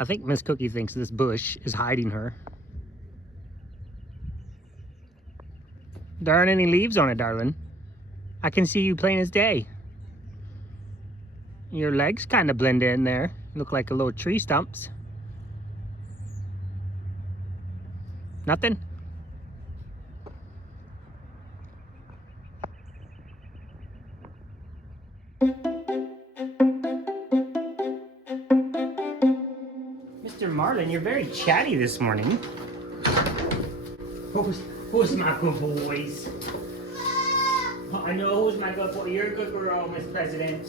I think Miss Cookie thinks this bush is hiding her. There aren't any leaves on it, darling. I can see you plain as day. Your legs kind of blend in there. Look like a little tree stumps. Nothing? Mr. Marlin, you're very chatty this morning. Who's my good boys? I know who's my good boy. You're a good girl, Miss President.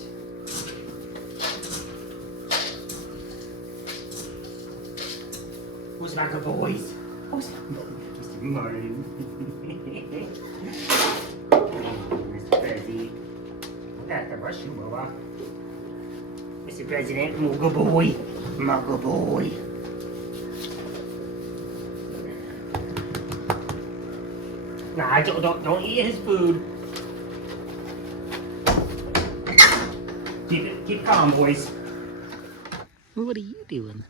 Who's my good boys? Who's Mr. Marlin? Mr. President. I have to brush you over. Mr. President, my good boy. My good boy. Nah, don't eat his food. Keep calm, boys. What are you doing?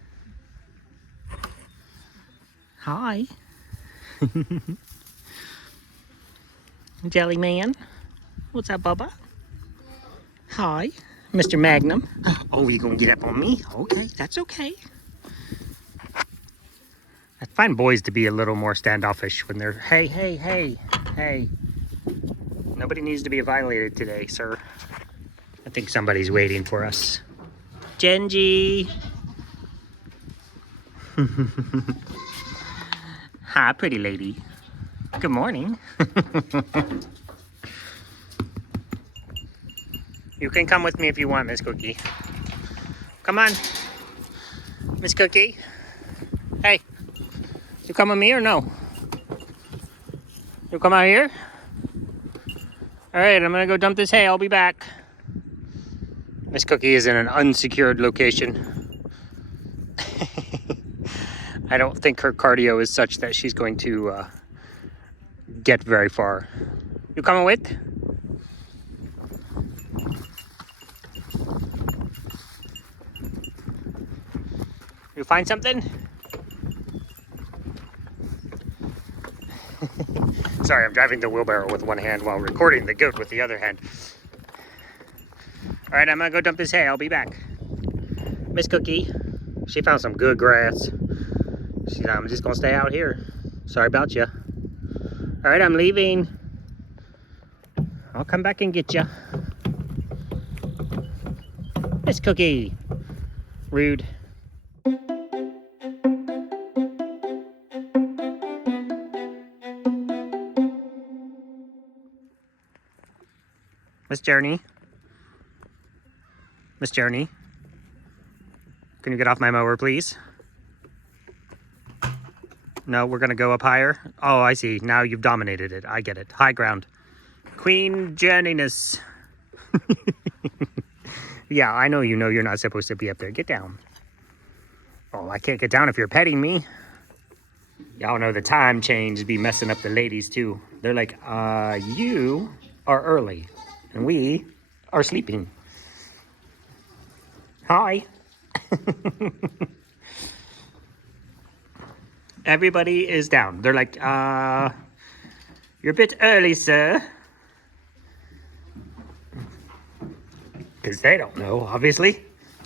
Hi. Jelly Man. What's up, Bubba? Hi. Mr. Magnum. Oh, you gonna get up on me? Okay, that's okay. I find boys to be a little more standoffish when they're, hey. Nobody needs to be violated today, sir. I think somebody's waiting for us. Genji. Hi, pretty lady. Good morning. You can come with me if you want, Miss Cookie. Come on. Miss Cookie. Hey. You come with me or no? You come out here? Alright, I'm gonna go dump this hay. I'll be back. Miss Cookie is in an unsecured location. I don't think her cardio is such that she's going to get very far. You coming with? You find something? Sorry, I'm driving the wheelbarrow with one hand while recording the goat with the other hand. All right, I'm gonna go dump this hay. I'll be back. Miss Cookie, she found some good grass. She said, I'm just gonna stay out here. Sorry about you. All right, I'm leaving. I'll come back and get you. Miss Cookie. Rude. Miss Journey. Miss Journey. Can you get off my mower, please? No, we're gonna go up higher. Oh, I see. Now you've dominated it. I get it. High ground. Queen Journeyness. Yeah, I know you know you're not supposed to be up there. Get down. Oh, I can't get down if you're petting me. Y'all know the time change be messing up the ladies too. They're like, you are early and we are sleeping. Hi. Everybody is down. They're like, you're a bit early, sir. Because they don't know, obviously.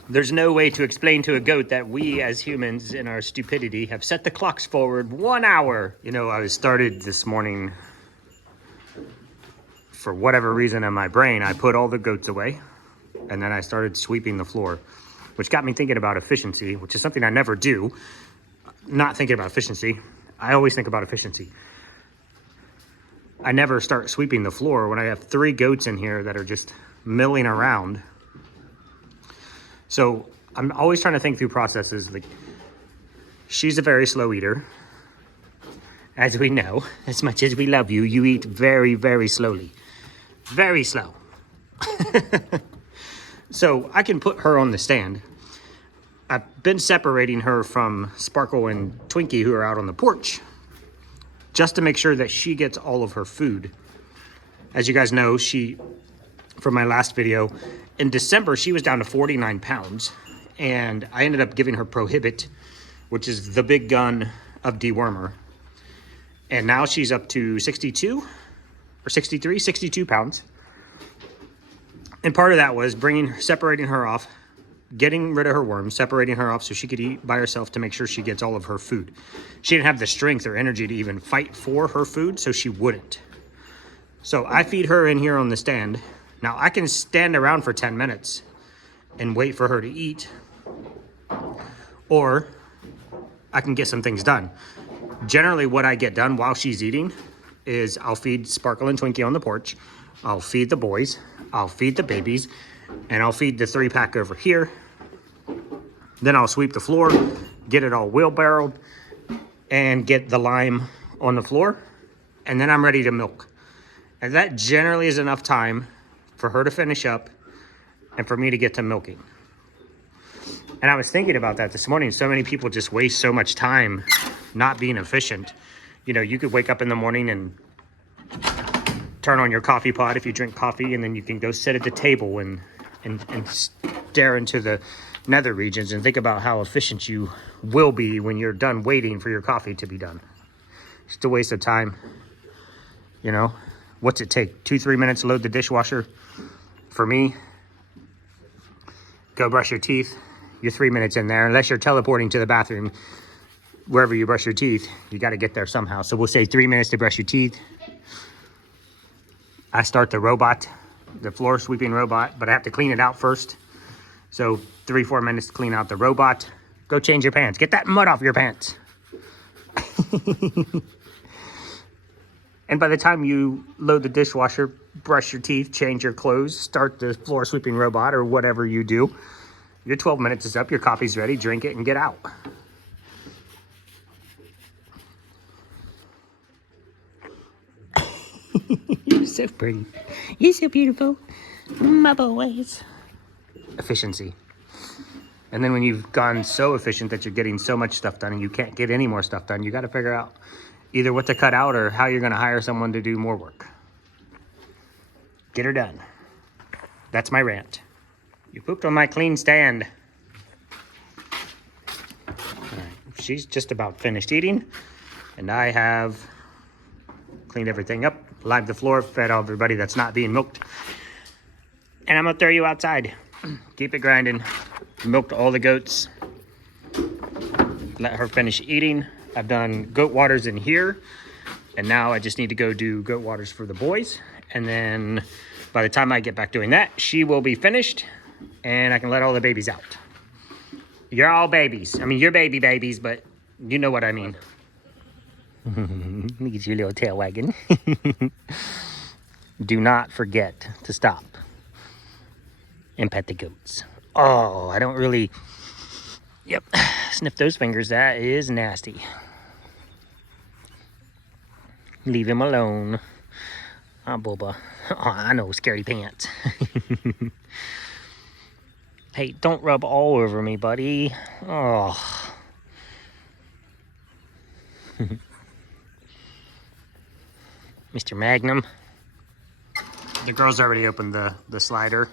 There's no way to explain to a goat that we as humans in our stupidity have set the clocks forward 1 hour. You know, I started this morning, for whatever reason in my brain, I put all the goats away and then I started sweeping the floor, which got me thinking about efficiency, which is something I never do. Not thinking about efficiency. I always think about efficiency. I never start sweeping the floor when I have 3 goats in here that are just milling around. So I'm always trying to think through processes. Like, she's a very slow eater. As we know, as much as we love you, you eat very, very slowly. Very slow. So I can put her on the stand. I've been separating her from Sparkle and Twinkie, who are out on the porch, just to make sure that she gets all of her food. As you guys know, from my last video, in December, she was down to 49 pounds. And I ended up giving her Prohibit, which is the big gun of dewormer. And now she's up to 62 or 63, 62 pounds. And part of that was separating her off, getting rid of her worms, separating her off so she could eat by herself to make sure she gets all of her food. She didn't have the strength or energy to even fight for her food, so she wouldn't. So I feed her in here on the stand. Now I can stand around for 10 minutes and wait for her to eat, or I can get some things done. Generally what I get done while she's eating is I'll feed Sparkle and Twinkie on the porch, I'll feed the boys, I'll feed the babies, and I'll feed the 3-pack over here. Then I'll sweep the floor, get it all wheelbarrowed, and get the lime on the floor, and then I'm ready to milk. And that generally is enough time for her to finish up and for me to get to milking. And I was thinking about that this morning. So many people just waste so much time not being efficient. You know, you could wake up in the morning and turn on your coffee pot if you drink coffee, and then you can go sit at the table and stare into the nether regions and think about how efficient you will be when you're done waiting for your coffee to be done. Just a waste of time. You know, what's it take? 2-3 minutes to load the dishwasher? For me, go brush your teeth. You're 3 minutes in there. Unless you're teleporting to the bathroom, wherever you brush your teeth, you got to get there somehow. So we'll say 3 minutes to brush your teeth. I start the robot, the floor sweeping robot, but I have to clean it out first. So 3-4 minutes to clean out the robot. Go change your pants. Get that mud off your pants. And by the time you load the dishwasher, brush your teeth, change your clothes, start the floor sweeping robot or whatever you do, your 12 minutes is up, your coffee's ready, drink it and get out. You're so pretty. You're so beautiful. My boys. Efficiency. And then when you've gone so efficient that you're getting so much stuff done and you can't get any more stuff done, you got to figure out either what to cut out or how you're going to hire someone to do more work. Get her done. That's my rant. You pooped on my clean stand. All right. She's just about finished eating, and I have cleaned everything up, limed the floor, fed everybody that's not being milked. And I'm gonna throw you outside. Keep it grinding. Milked all the goats. Let her finish eating. I've done goat waters in here, and now I just need to go do goat waters for the boys. And then by the time I get back doing that, she will be finished, and I can let all the babies out. You're all babies. I mean, you're babies, but you know what I mean. Look at your little tail wagging. Do not forget to stop and pet the goats. Oh, I don't really... Yep, sniff those fingers. That is nasty. Leave him alone. Ah, Boba. Oh, I know, scaredy pants. Hey, don't rub all over me, buddy. Oh. Mr. Magnum. The girls already opened the slider,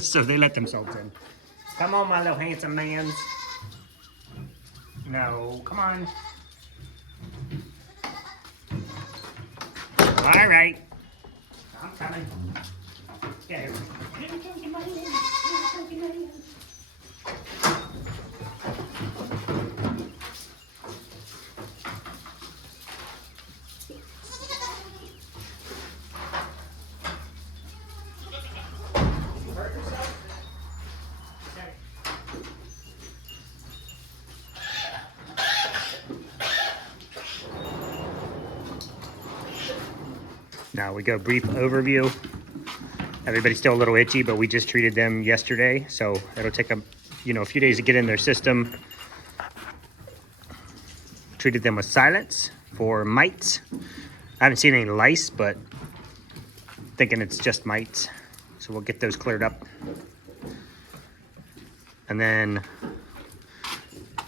so they let themselves in. Come on, my little handsome mans. No, come on. All right. I'm coming. Get here. Now we go brief overview. Everybody's still a little itchy, but we just treated them yesterday, so it'll take them, a few days to get in their system. Treated them with silence for mites. I haven't seen any lice, but thinking it's just mites. So we'll get those cleared up. And then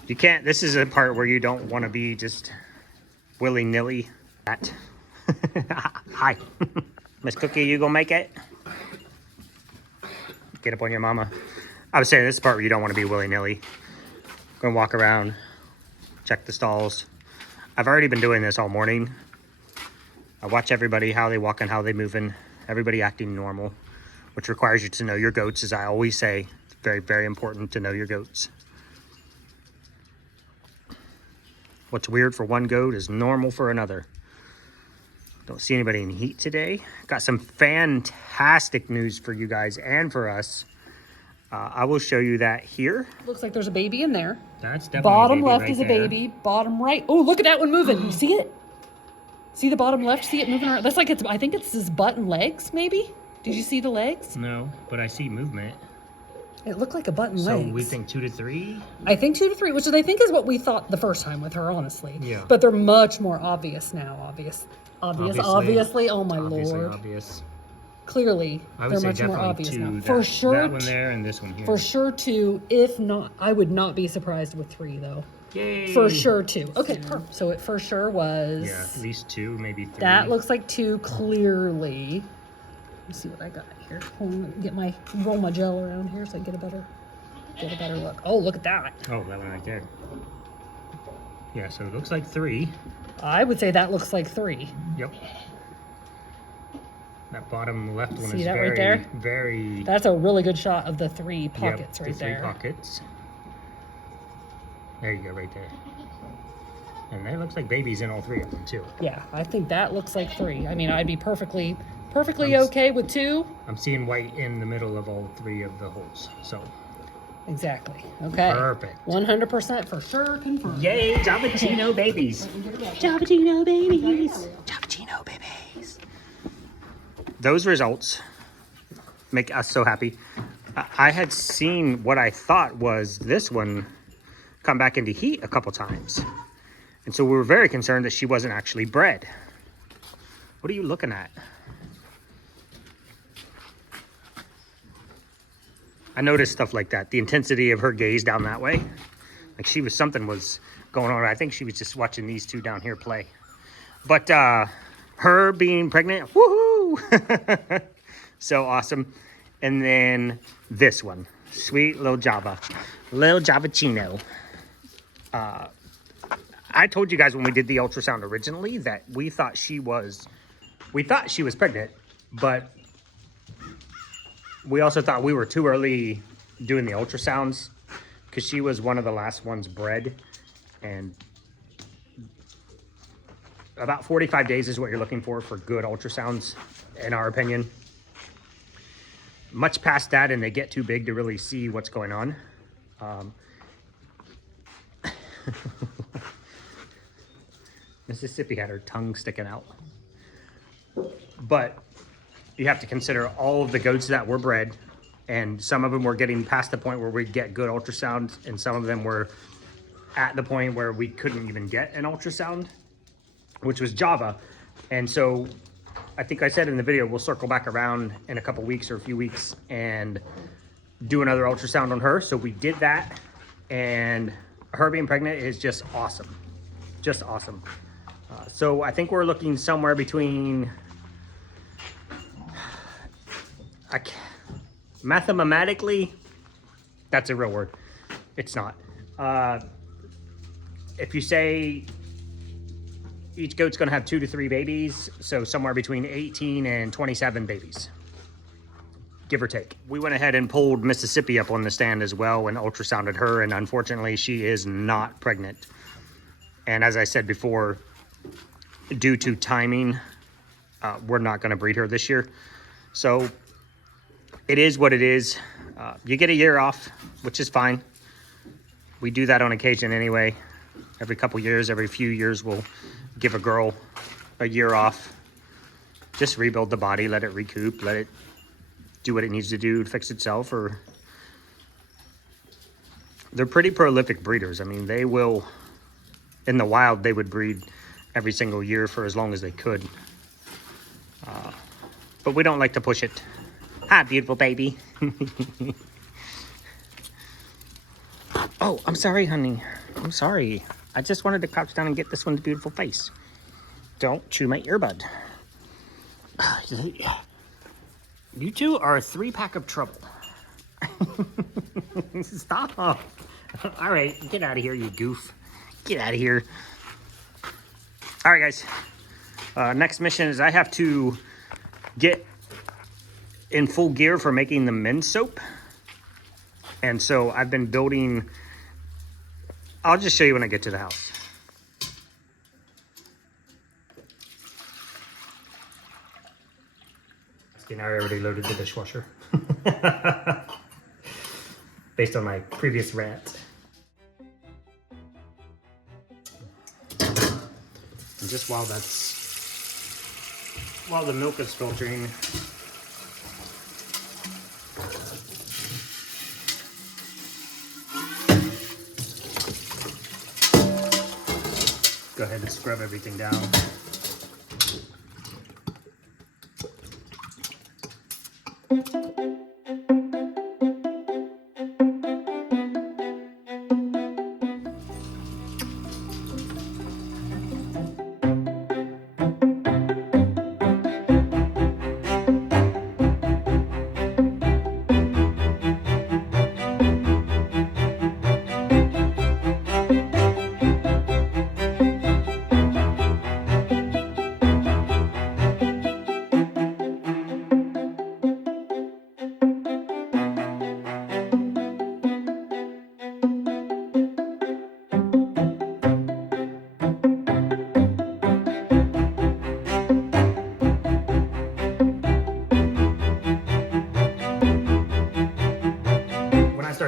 this is a part where you don't want to be just willy-nilly. Hi. Miss Cookie, you gonna make it? Get up on your mama. I was saying this is the part where you don't want to be willy-nilly. Gonna walk around, check the stalls. I've already been doing this all morning. I watch everybody, how they walking, how they moving, everybody acting normal, which requires you to know your goats, as I always say. It's very, very important to know your goats. What's weird for one goat is normal for another. Don't see anybody in heat today. Got some fantastic news for you guys and for us. I will show you that here. Looks like there's a baby in there. That's definitely bottom a baby left right is there. a baby. Bottom right. Oh, look at that one moving. You see it? See the bottom left? See it moving around? That's like it's. I think it's his butt and legs. Maybe. Did you see the legs? No, but I see movement. It looked like a butt and So legs. we think 2 to 3. I think 2 to 3, which is I think is what we thought the first time with her, honestly. Yeah. But they're much more obvious now. Obviously. Oh my Obviously lord. obvious. Clearly, I would they're say much more definitely obvious 2. now. That, For sure. That one there and this one here. For sure 2. If not, I would not be surprised with 3 though. Yay. For sure 2. Okay, so it for sure was. Yeah, at least 2, maybe 3. That looks like 2 clearly. Let me see what I got here. Hold on, roll my gel around here so I get a better look. Oh, look at that. Oh, that one right there. Yeah, so it looks like 3. I would say that looks like 3. Yep. That bottom left one See is that very, right there? very. That's a really good shot of the 3 pockets Yep, right the 3 there. pockets. There you go, right there. And that looks like babies in all 3 of them too. Yeah, I think that looks like 3. I mean, I'd be perfectly okay with 2. I'm seeing white in the middle of all 3 of the holes. So. Exactly. Okay. Perfect. 100% for sure confirmed. Yay, Javachino babies. Javachino babies. Javachino babies. Those results make us so happy. I had seen what I thought was this one come back into heat a couple times. And so we were very concerned that she wasn't actually bred. What are you looking at? I noticed stuff like that. The intensity of her gaze down that way. Like something was going on. I think she was just watching these 2 down here play. But her being pregnant, woohoo! So awesome. And then this one, sweet little Javachino. I told you guys when we did the ultrasound originally that we thought she was pregnant, but we also thought we were too early doing the ultrasounds because she was one of the last ones bred, and about 45 days is what you're looking for good ultrasounds, in our opinion. Much past that, and they get too big to really see what's going on. Mississippi had her tongue sticking out. But you have to consider all of the goats that were bred, and some of them were getting past the point where we'd get good ultrasounds, and some of them were at the point where we couldn't even get an ultrasound, which was Java. And so I think I said in the video, we'll circle back around in a couple weeks or a few weeks and do another ultrasound on her. So we did that, and her being pregnant is just awesome. Just awesome. So I think we're looking somewhere between, mathematically, that's a real word. It's not. If you say each goat's gonna have 2 to 3 babies, so somewhere between 18 and 27 babies, give or take. We went ahead and pulled Mississippi up on the stand as well and ultrasounded her, and unfortunately she is not pregnant. And as I said before, due to timing, we're not gonna breed her this year. So it is what it is. You get a year off, which is fine. We do that on occasion anyway. Every couple years, every few years, we'll give a girl a year off. Just rebuild the body, let it recoup, let it do what it needs to do to fix itself. Or they're pretty prolific breeders. I mean, they will, in the wild, they would breed every single year for as long as they could. But we don't like to push it. Hi, beautiful baby. Oh, I'm sorry, honey. I'm sorry. I just wanted to crouch down and get this one's beautiful face. Don't chew my earbud. You two are a 3-pack of trouble. Stop. All right, get out of here, you goof. Get out of here. All right, guys. Next mission is I have to get in full gear for making the men's soap. And so I've been building, I'll just show you when I get to the house. See, now I already loaded the dishwasher. Based on my previous rant. And just while the milk is filtering, go ahead and scrub everything down.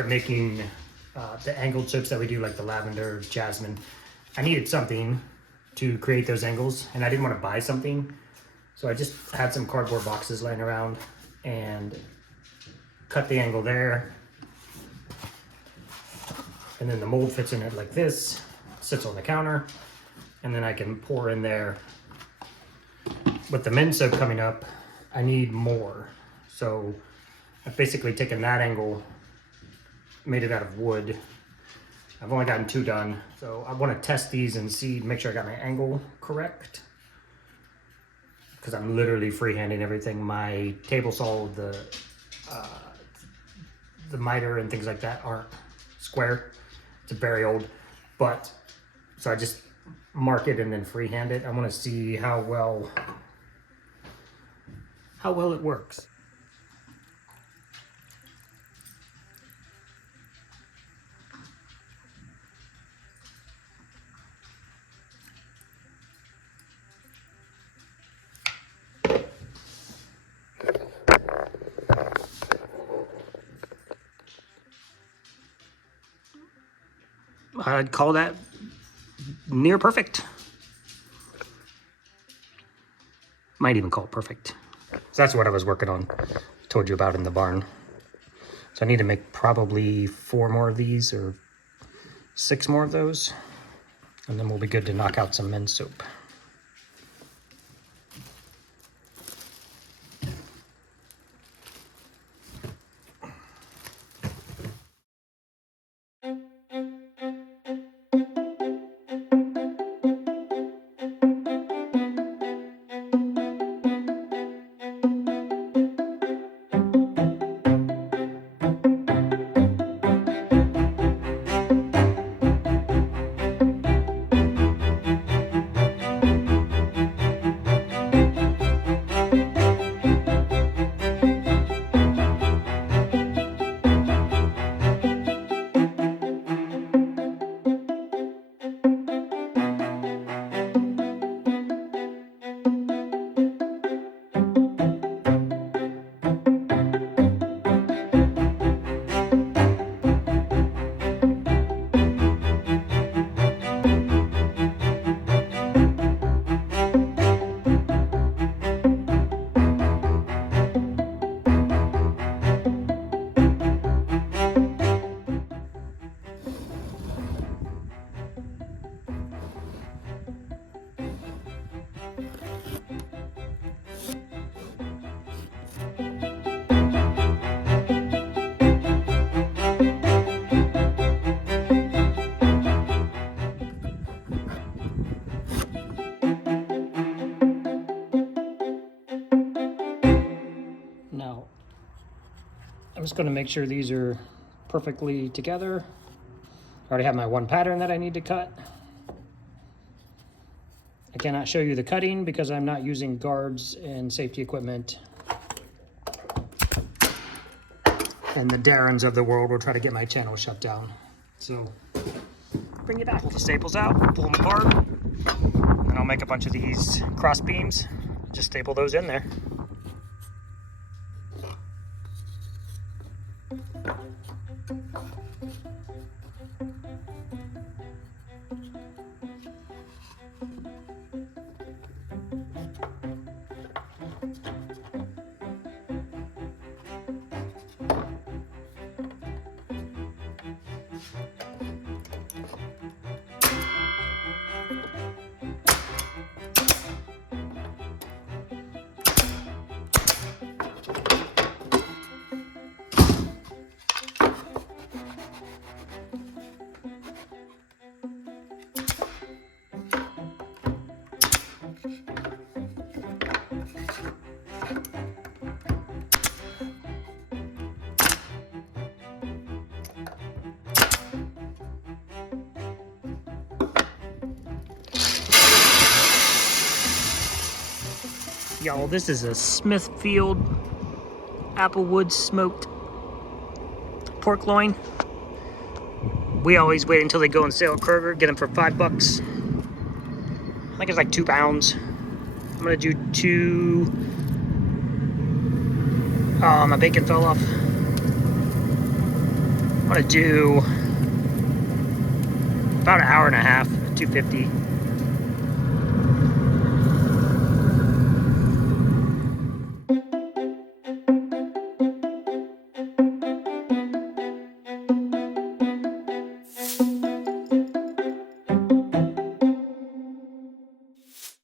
Making the angled soaps that we do, like the lavender, jasmine, I needed something to create those angles, and I didn't want to buy something, so I just had some cardboard boxes laying around and cut the angle there, and then the mold fits in it like this, sits on the counter, and then I can pour in there. With the men's soap coming up, I need more, so I've basically taken that angle, made it out of wood. I've only gotten 2 done, so I want to test these and see, make sure I got my angle correct, because I'm literally freehanding everything. My table saw, the miter and things like that aren't square. It's very old, but so I just mark it and then freehand it. I want to see how well it works. I'd call that near perfect. Might even call it perfect. So that's what I was working on. Told you about in the barn. So I need to make probably 4 more of these or 6 more of those. And then we'll be good to knock out some men's soap. just going to make sure these are perfectly together. I already have my one pattern that I need to cut. I cannot show you the cutting because I'm not using guards and safety equipment. And the Darrens of the world will try to get my channel shut down. So bring it back. Pull the staples out, pull them apart, and then I'll make a bunch of these cross beams. Just staple those in there. Y'all, this is a Smithfield Applewood smoked pork loin. We always wait until they go on sale at Kroger, get them for $5. I think it's like 2 pounds. I'm gonna do 2. Oh, my bacon fell off. I'm gonna do about an hour and a half, 250.